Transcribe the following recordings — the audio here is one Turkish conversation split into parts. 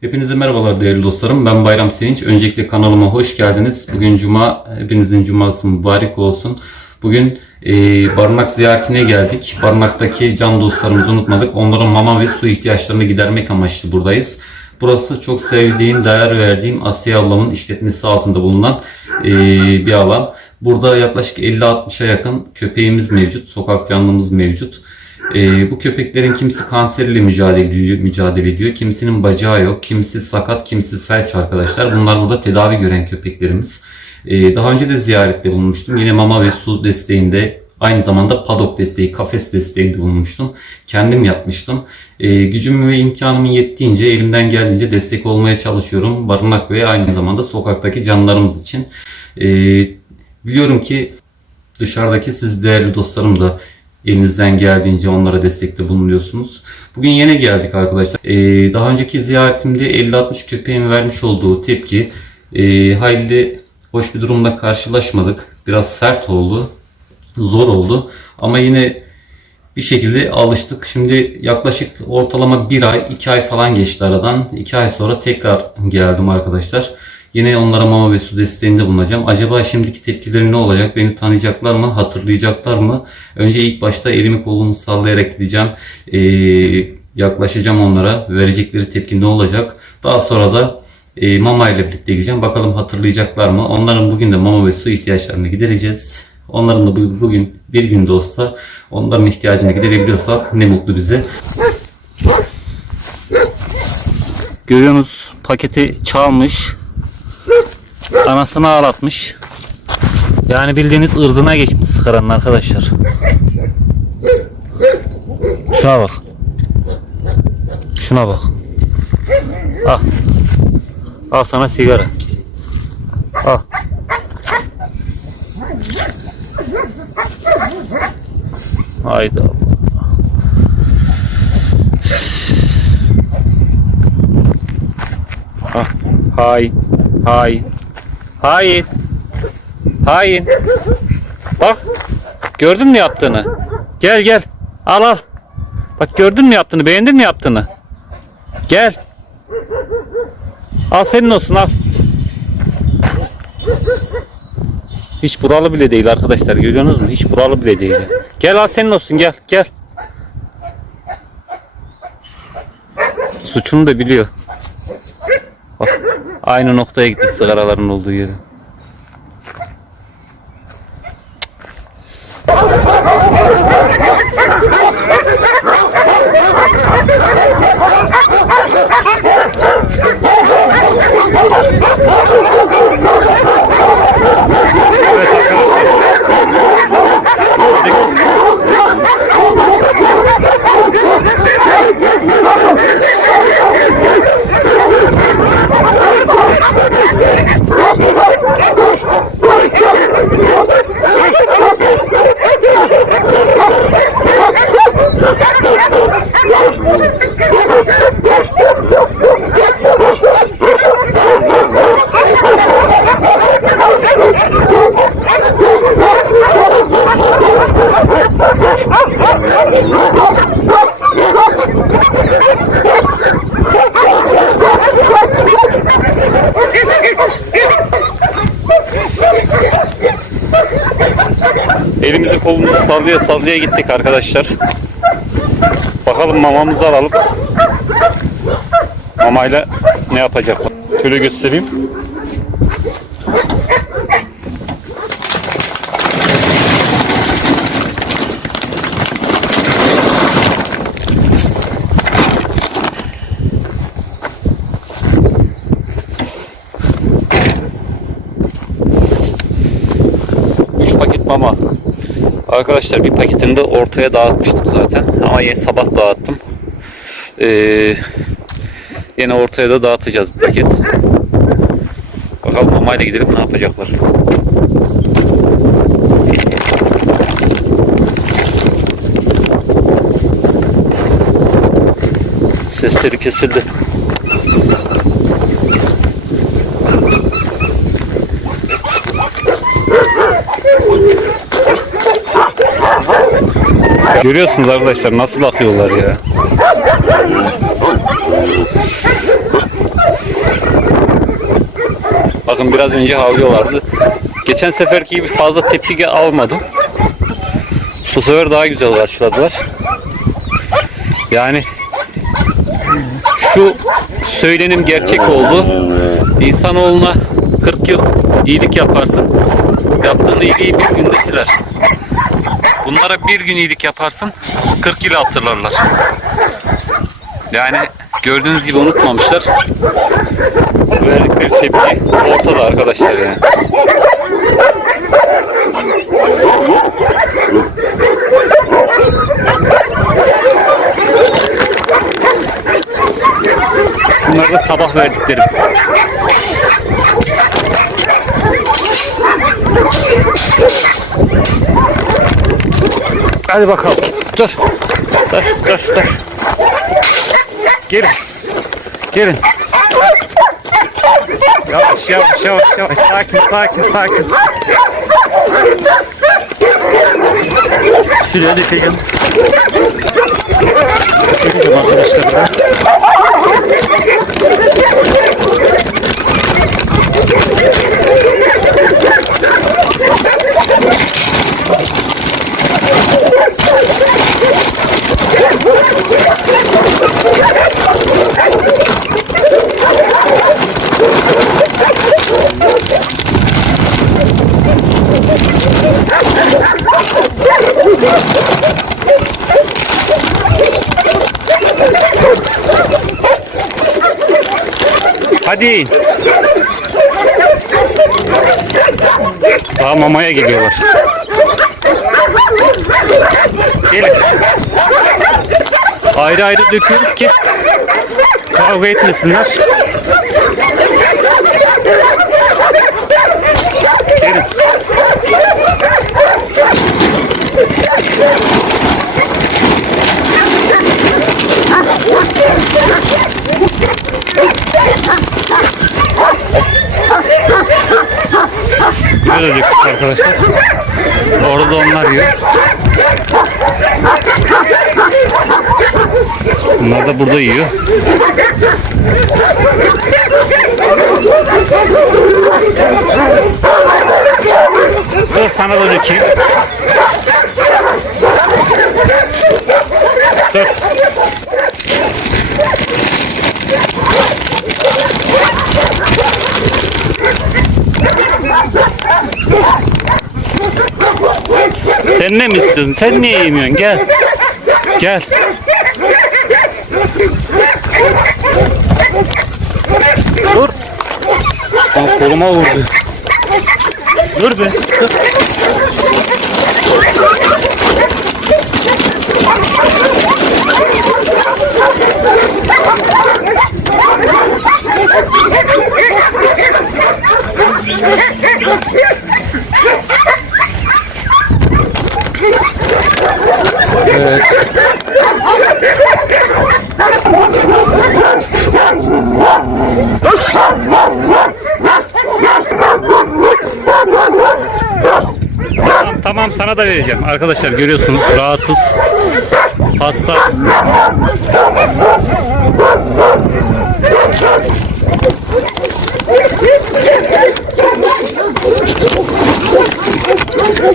Hepinize merhabalar değerli dostlarım. Ben Bayram Sevinç. Öncelikle kanalıma hoş geldiniz. Bugün cuma. Hepinizin cuması mübarek olsun. Bugün e, barınak ziyaretine geldik. Barınaktaki can dostlarımızı unutmadık. Onların mama ve su ihtiyaçlarını gidermek amaçlı buradayız. Burası çok sevdiğim, değer verdiğim Asiye ablamın işletmesi altında bulunan e, bir alan. Burada yaklaşık 50-60'a yakın köpeğimiz mevcut. Sokak canlımız mevcut. Ee, bu köpeklerin kimisi kanserle mücadele ediyor, mücadele ediyor. Kimisinin bacağı yok, kimisi sakat, kimisi felç arkadaşlar. Bunlar burada tedavi gören köpeklerimiz. Ee, daha önce de ziyarette bulunmuştum. Yine mama ve su desteğinde aynı zamanda padok desteği, kafes desteğinde bulunmuştum. Kendim yapmıştım. Ee, gücüm ve imkanımın yettiğince elimden geldiğince destek olmaya çalışıyorum. Barınak ve aynı zamanda sokaktaki canlarımız için. Ee, biliyorum ki dışarıdaki siz değerli dostlarım da elinizden geldiğince onlara destekte bulunuyorsunuz. Bugün yine geldik arkadaşlar. Ee, daha önceki ziyaretimde 50-60 köpeğin vermiş olduğu tepki e, hayli hoş bir durumla karşılaşmadık. Biraz sert oldu. Zor oldu. Ama yine bir şekilde alıştık. Şimdi yaklaşık ortalama bir ay, iki ay falan geçti aradan. İki ay sonra tekrar geldim arkadaşlar. Yine onlara mama ve su desteğinde bulunacağım. Acaba şimdiki tepkileri ne olacak? Beni tanıyacaklar mı? Hatırlayacaklar mı? Önce ilk başta elimi kolumu sallayarak gideceğim. Ee, yaklaşacağım onlara. Verecekleri tepki ne olacak? Daha sonra da e, mama ile birlikte gideceğim. Bakalım hatırlayacaklar mı? Onların bugün de mama ve su ihtiyaçlarını gidereceğiz. Onların da bu- bugün bir gün de olsa onların ihtiyacını giderebiliyorsak ne mutlu bize. Görüyorsunuz paketi çalmış. Anasını ağlatmış. Yani bildiğiniz ırzına geçmiş sıkaranın arkadaşlar. Şuna bak. Şuna bak. Al. Al sana sigara. Al. Hayda. Ah, hay. Hay. Hayır. Hayır. Bak. Gördün mü yaptığını? Gel gel. Al al. Bak gördün mü yaptığını? Beğendin mi yaptığını? Gel. Al senin olsun al. Hiç buralı bile değil arkadaşlar. Görüyorsunuz mu? Hiç buralı bile değil. Gel al senin olsun gel gel. Suçunu da biliyor. Aynı noktaya gitti sigaraların olduğu yere. Sallaya sallaya gittik arkadaşlar. Bakalım mamamızı alalım. Mamayla ne yapacaklar? Şöyle göstereyim. Üç paket mama. Arkadaşlar bir paketini de ortaya dağıtmıştım zaten. Ama yine sabah dağıttım. Ee, yine ortaya da dağıtacağız bir paket. Bakalım mamayla gidelim ne yapacaklar. Sesleri kesildi. Görüyorsunuz arkadaşlar nasıl bakıyorlar ya. Bakın biraz önce havlıyorlardı. Geçen seferki gibi fazla tepki almadım. Bu sefer daha güzel başladılar. Yani şu söylenim gerçek oldu. İnsanoğluna 40 yıl iyilik yaparsın. Yaptığın iyiliği bir günde siler. Bunlara bir gün iyilik yaparsın 40 yıl hatırlarlar. Yani gördüğünüz gibi unutmamışlar. Verdikleri tepki ortada arkadaşlar yani. Bunlar da sabah verdiklerim. Hadi bakalım. Dur. Dur, dur, dur. Gelin. Gelin. Yavaş, yavaş, yavaş, yavaş. Sakin, sakin, sakin. Şuraya dikeyim. Dikeyim arkadaşlar. ben. Hadi in. Daha mamaya geliyorlar. Gelin. Ayrı ayrı döküyoruz ki kavga etmesinler. Gelin. Böyle döküyoruz arkadaşlar. Orada da onlar yiyor. Bunlar da burada yiyor. Dur sana da dökeyim. Sen ne mi istiyorsun? Sen niye yemiyorsun? Gel. Gel. Dur. Aa, koluma vurdu. Dur be. Dur. Evet. Tamam, da vereceğim. Arkadaşlar görüyorsunuz rahatsız hasta.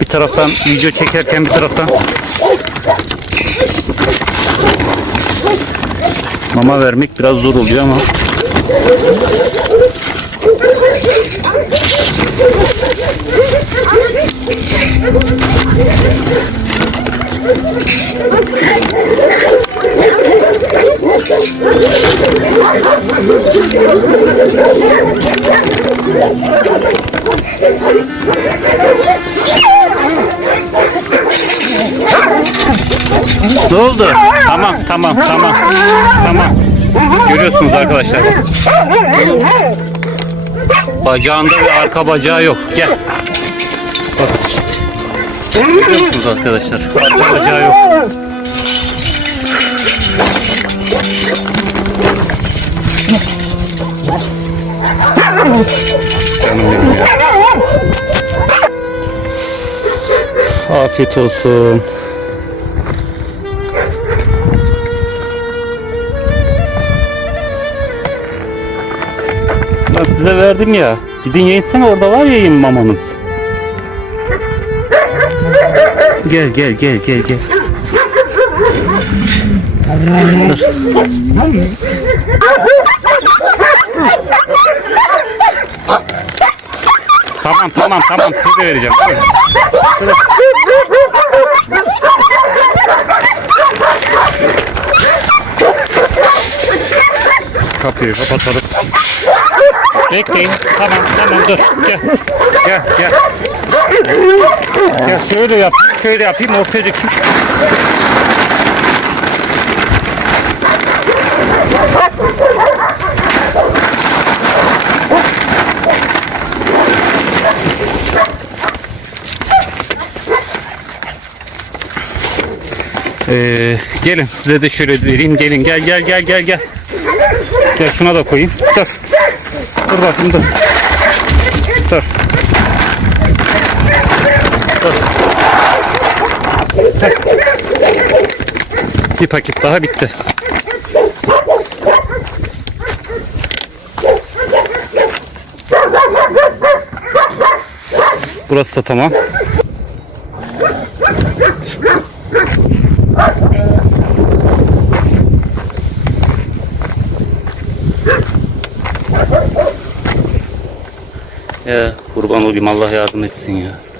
Bir taraftan video çekerken bir taraftan mama vermek biraz zor oluyor ama Ne oldu? Tamam, tamam, tamam. Tamam. Görüyorsunuz arkadaşlar. Bacağında ve arka bacağı yok. Gel. Bakın. Görüyorsunuz arkadaşlar. Arka bacağı yok. Canım benim ya. Afiyet olsun. Ben size verdim ya. Gidin yensene orada var ya yiyin mamanız. Gel gel gel gel gel. Tamam tamam tamam size de vereceğim. Dur. Kapıyı kapatalım. Bekleyin. Tamam tamam dur. Gel. Gel gel. Gel şöyle yap. Şöyle yapayım ortaya dökeyim. Ee, gelin size de şöyle vereyim. Gelin gel gel gel gel gel. Gel şuna da koyayım. Dur. Dur bakayım dur. Dur. Bir paket daha bitti. Burası da tamam. Ya kurban olayım Allah yardım etsin ya.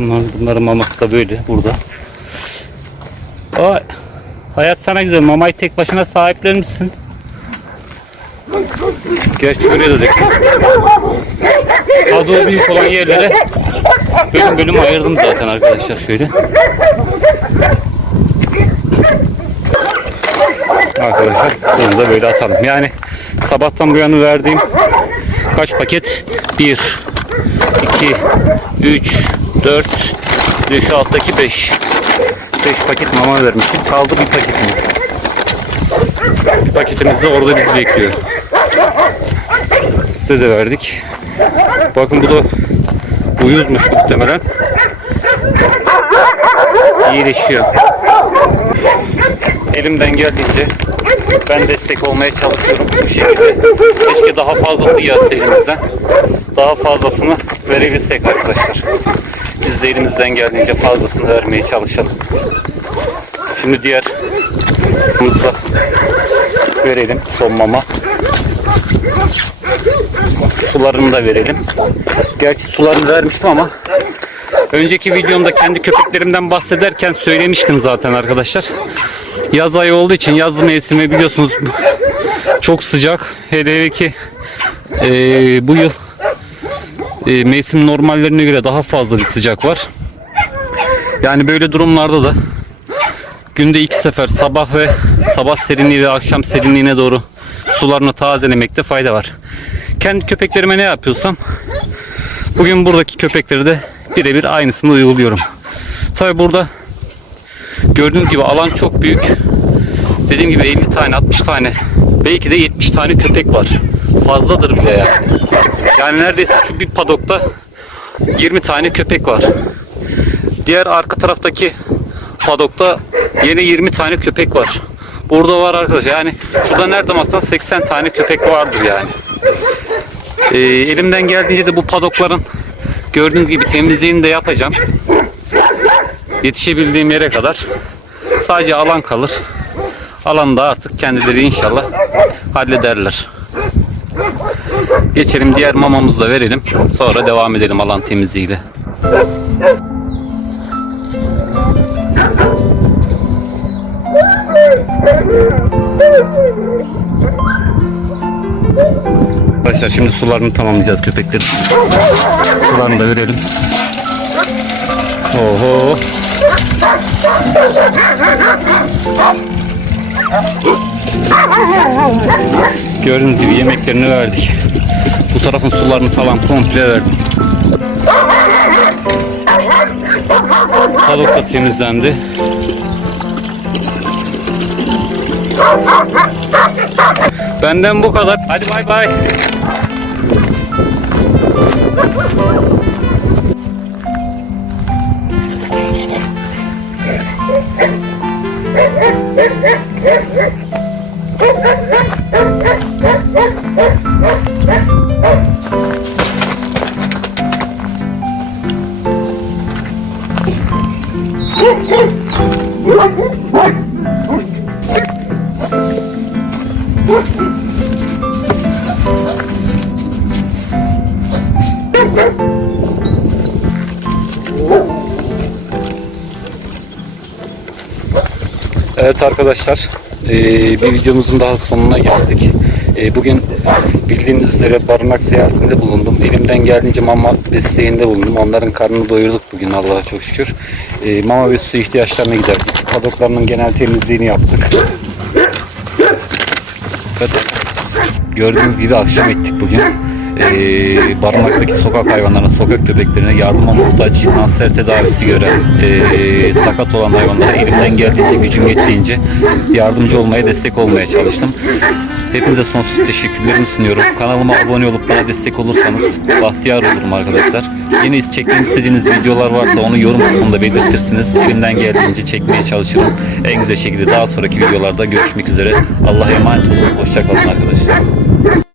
Onlar, bunların maması da böyle burada. Ay, hayat sana güzel. Mamayı tek başına sahiplenmişsin. Gerçi öyle de değil. Kadığı büyük olan yerlere bölüm bölüm ayırdım zaten arkadaşlar şöyle. Arkadaşlar bunu da böyle atalım. Yani sabahtan bu yana verdiğim kaç paket? 1 2 3 4 bir de şu alttaki 5 5 paket mama vermişim. Kaldı bir paketimiz. Bir paketimiz de orada bizi bekliyor. Size de verdik. Bakın bu da uyuzmuş muhtemelen. İyileşiyor. Elimden geldiğince ben destek olmaya çalışıyorum bu şekilde. Keşke daha fazlası gelse elimizden. Daha fazlasını verebilsek arkadaşlar. Biz de elimizden geldiğince fazlasını vermeye çalışalım. Şimdi diğer mızla verelim son mama. Sularını da verelim. Gerçi sularını vermiştim ama önceki videomda kendi köpeklerimden bahsederken söylemiştim zaten arkadaşlar. Yaz ayı olduğu için yaz mevsimi biliyorsunuz çok sıcak. Hele ki e, bu yıl e, mevsim normallerine göre daha fazla bir sıcak var. Yani böyle durumlarda da günde iki sefer sabah ve sabah serinliği ve akşam serinliğine doğru sularını tazelemekte fayda var. Kendi köpeklerime ne yapıyorsam bugün buradaki köpekleri de birebir aynısını uyguluyorum. Tabi burada gördüğünüz gibi alan çok büyük. Dediğim gibi 50 tane 60 tane belki de 70 tane köpek var. Fazladır bile yani. Yani neredeyse şu bir padokta 20 tane köpek var. Diğer arka taraftaki padokta yine 20 tane köpek var. Burada var arkadaşlar yani şurada nerede baksan 80 tane köpek vardır yani. Ee, elimden geldiğince de bu padokların gördüğünüz gibi temizliğini de yapacağım. Yetişebildiğim yere kadar sadece alan kalır. Alanda artık kendileri inşallah hallederler. Geçelim diğer mamamızı da verelim. Sonra devam edelim alan temizliğiyle. Arkadaşlar şimdi sularını tamamlayacağız köpeklerin. Sularını da verelim. Oho. Gördüğünüz gibi yemeklerini verdik. Bu tarafın sularını falan komple verdim. Tavuk da temizlendi. Benden bu kadar. Hadi bay bay. Evet arkadaşlar, eee, bir videomuzun daha sonuna geldik. Eee, bugün bildiğiniz üzere barınak ziyaretinde bulundum. Elimden geldiğince mama desteğinde bulundum. Onların karnını doyurduk bugün Allah'a çok şükür. Eee, mama ve su ihtiyaçlarına giderdik. Padoklarının genel temizliğini yaptık. Evet, gördüğünüz gibi akşam ettik bugün. Ee, barınaktaki sokak hayvanlarına, sokak köpeklerine yardıma muhtaç, kanser tedavisi gören, ee, sakat olan hayvanlara elimden geldiğince, gücüm yettiğince yardımcı olmaya, destek olmaya çalıştım. Hepinize sonsuz teşekkürlerimi sunuyorum. Kanalıma abone olup bana destek olursanız bahtiyar olurum arkadaşlar. Yine çekmemi istediğiniz videolar varsa onu yorum kısmında belirtirsiniz. Elimden geldiğince çekmeye çalışırım. En güzel şekilde daha sonraki videolarda görüşmek üzere. Allah'a emanet olun. Hoşçakalın arkadaşlar.